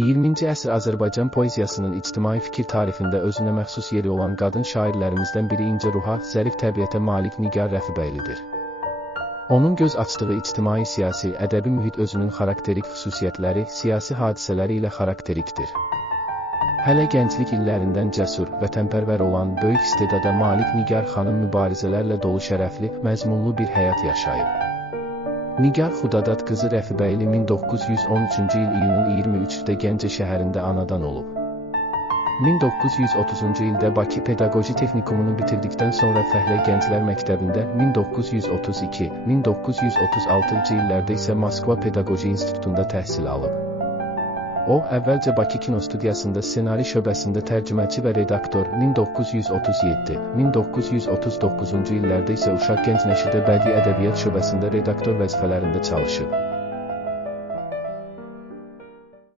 20-ci əsr Azərbaycan poeziyasının ictimai fikir tarixində özünə məxsus yeri olan qadın şairlərimizdən biri incə ruha, zərif təbiətə malik Nigar Rəfibəylidir. Onun göz açdığı ictimai siyasi, ədəbi mühit özünün xarakterik xüsusiyyətləri, siyasi hadisələri ilə xarakterikdir. Hələ gənclik illərindən cəsur, vətənpərvər olan, böyük istedada malik Nigar xanım mübarizələrlə dolu şərəfli, məzmunlu bir həyat yaşayıb. Nigar Xudadad qızı Rəfibəyli 1913-cü il iyunun 23-də Gəncə şəhərində anadan olub. 1930-cu ildə Bakı Pedaqoji Texnikumunu bitirdikdən sonra Fəhlə Gənclər Məktəbində, 1932-1936-cı illərdə isə Moskva Pedaqoji İnstitutunda təhsil alıb. O, əvvəlcə Bakı Kinostudiyasında ssenari şöbəsində tərcüməçi və redaktor, 1937-1939-cu illərdə isə Uşaq Gənc Nəşrdə bədii ədəbiyyat şöbəsində redaktor vəzifələrində çalışıb.